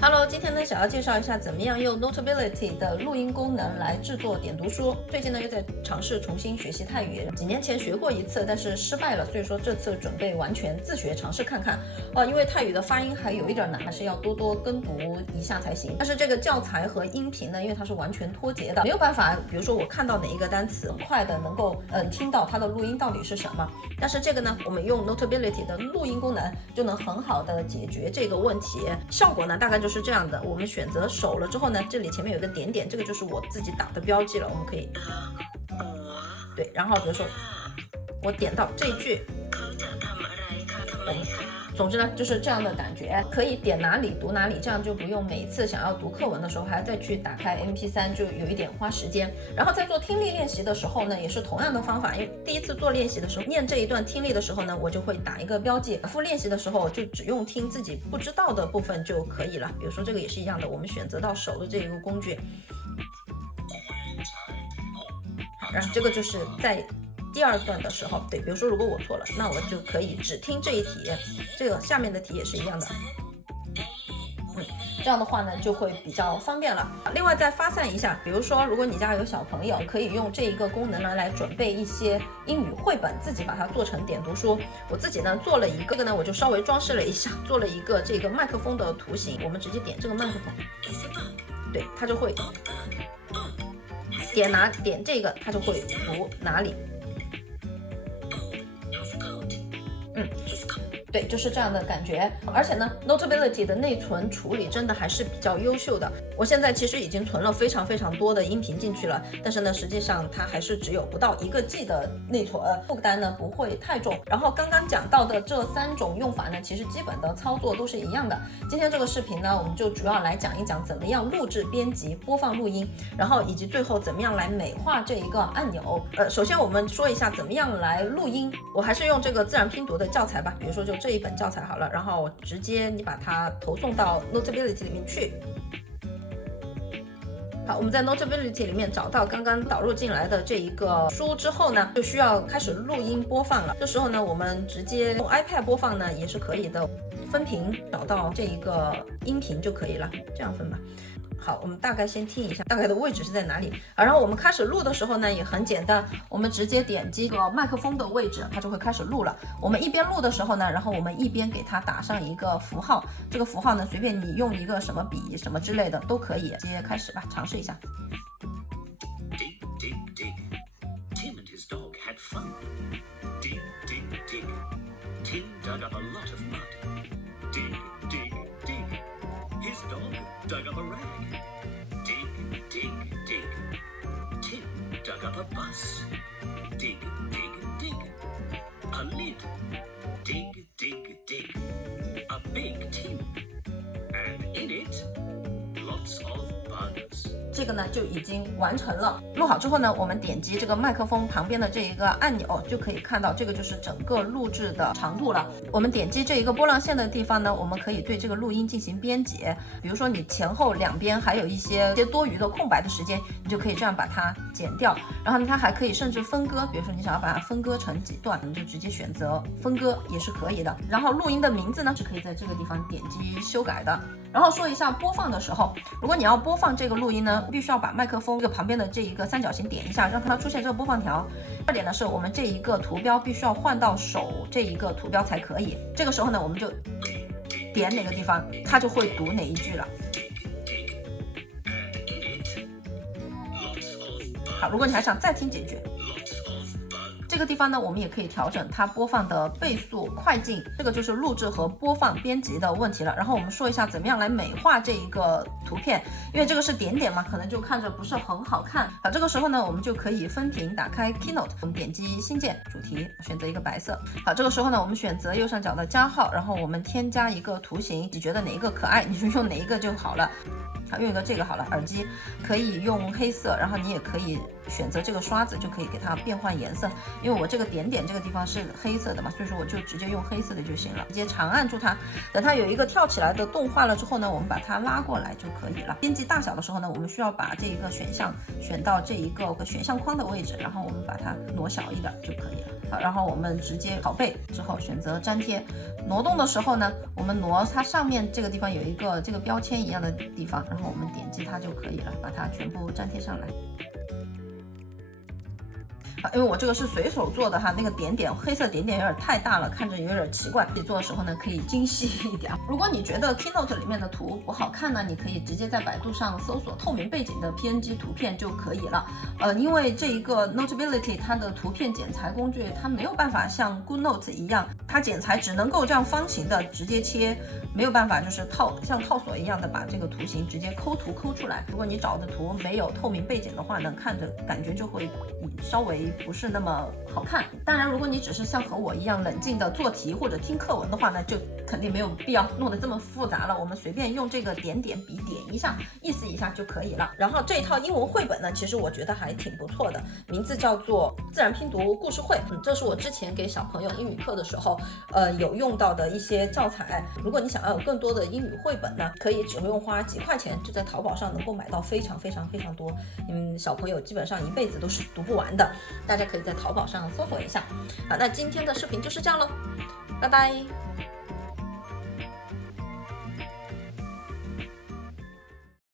Hello， 今天呢想要介绍一下怎么样用 Notability 的录音功能来制作点读书。最近呢又在尝试重新学习泰语，几年前学过一次，但是失败了，所以说这次准备完全自学尝试看看。因为泰语的发音还有一点难，还是要多多跟读一下才行。但是这个教材和音频呢，因为它是完全脱节的，没有办法，比如说我看到哪一个单词，很快的能够听到它的录音到底是什么。但是这个呢，我们用 Notability 的录音功能就能很好的解决这个问题。效果呢大概就是这样的，我们选择手了之后呢，这里前面有个点点，这个就是我自己打的标记了，我们可以对，然后比如说我点到这一句，总之呢就是这样的感觉，可以点哪里读哪里，这样就不用每次想要读课文的时候还要再去打开 MP3， 就有一点花时间。然后在做听力练习的时候呢，也是同样的方法，因为第一次做练习的时候，念这一段听力的时候呢，我就会打一个标记，反复练习的时候就只用听自己不知道的部分就可以了。比如说这个也是一样的，我们选择到手的这一个工具，然后这个就是在第二段的时候，对，比如说如果我错了，那我就可以只听这一题，这个下面的题也是一样的，这样的话呢就会比较方便了。另外再发散一下，比如说如果你家有小朋友，可以用这一个功能呢来准备一些英语绘本，自己把它做成点读书。我自己呢做了一个，这个呢我就稍微装饰了一下，做了一个这个麦克风的图形，我们直接点这个麦克风，对，它就会点这个，它就会读哪里。对，就是这样的感觉。而且呢 Notability 的内存处理真的还是比较优秀的。我现在其实已经存了非常多的音频进去了，但是呢实际上它还是只有不到1个 G 的内存，负担呢不会太重。然后刚刚讲到的这3种用法呢，其实基本的操作都是一样的。今天这个视频呢，我们就主要来讲一讲怎么样录制、编辑、播放录音，然后以及最后怎么样来美化这一个按钮。首先我们说一下怎么样来录音，我还是用这个自然拼读的教材吧，比如说就这一本教材好了，然后直接你把它投送到 Notability 里面去。好，我们在 Notability 里面找到刚刚导入进来的这一个书之后呢，就需要开始录音播放了。这时候呢，我们直接用 iPad 播放呢也是可以的，分屏找到这一个音频就可以了，这样分吧。好，我们大概先听一下大概的位置是在哪里。然后我们开始录的时候呢也很简单，我们直接点击这个麦克风的位置，它就会开始录了。我们一边录的时候呢，然后我们一边给它打上一个符号，这个符号呢随便你用一个什么笔什么之类的都可以。直接开始吧，尝试一下。Dig, dig, dig. Tim and his dog had fun. Dig, dig, dig. Tim dug up a lot of mud. Dig, dig, dig. His dog dug up a rag. Dig, dig, dig. Tim dug up a bus. Dig, dig, dig. A lid. Dig, dig, dig. A big tin. And in it, lots of bugs. 这个呢就已经完成了。录好之后呢，我们点击这个麦克风旁边的这一个按钮，就可以看到这个就是整个录制的长度了。我们点击这一个波浪线的地方呢，我们可以对这个录音进行编辑。比如说你前后两边还有一些多余的空白的时间，你就可以这样把它剪掉。然后呢，它还可以甚至分割，比如说你想要把它分割成几段，你就直接选择分割也是可以的。然后录音的名字呢，是可以在这个地方点击修改的。然后说一下播放的时候，如果你要播放这个录音呢，必须要把麦克风这个旁边的这一个三角形点一下，让它出现这个播放条。第二点呢，是我们这一个图标必须要换到手这一个图标才可以。这个时候呢，我们就点哪个地方，它就会读哪一句了。好，如果你还想再听几句，这个地方呢，我们也可以调整它播放的倍速、快进，这个就是录制和播放编辑的问题了。然后我们说一下怎么样来美化这一个图片，因为这个是点点嘛，可能就看着不是很好看。好，这个时候呢，我们就可以分屏打开 Keynote， 我们点击新建主题，选择一个白色。好，这个时候呢，我们选择右上角的加号，然后我们添加一个图形，你觉得哪一个可爱，你就用哪一个就好了。好，用一个这个好了，耳机可以用黑色，然后你也可以选择这个刷子，就可以给它变换颜色。因为我这个点点这个地方是黑色的嘛，所以说我就直接用黑色的就行了。直接长按住它，等它有一个跳起来的动画了之后呢，我们把它拉过来就可以了。编辑大小的时候呢，我们需要把这一个选项选到这一个选项框的位置，然后我们把它挪小一点就可以了。好，然后我们直接拷贝之后选择粘贴，挪动的时候呢，我们挪它上面这个地方有一个这个标签一样的地方，然后我们点击它就可以了，把它全部粘贴上来。因为我这个是随手做的哈，那个点点黑色点点有点太大了，看着有点奇怪。自己做的时候呢，可以精细一点。如果你觉得 Keynote 里面的图不好看呢，你可以直接在百度上搜索透明背景的 PNG 图片就可以了。因为这一个 Notability 它的图片剪裁工具，它没有办法像 GoodNote 一样，它剪裁只能够这样方形的直接切，没有办法就是像套索一样的把这个图形直接抠图抠出来。如果你找的图没有透明背景的话呢，看着感觉就会稍微不是那么好看。当然，如果你只是像和我一样冷静的做题或者听课文的话呢，就肯定没有必要弄得这么复杂了。我们随便用这个点点笔点一下，意思一下就可以了。然后这一套英文绘本呢，其实我觉得还挺不错的，名字叫做自然拼读故事会。这是我之前给小朋友英语课的时候，有用到的一些教材。如果你想要有更多的英语绘本呢，可以只用花几块钱，就在淘宝上能够买到非常多，小朋友基本上一辈子都是读不完的。大家可以在淘宝上搜索一下。好，那今天的视频就是这样咯，拜拜。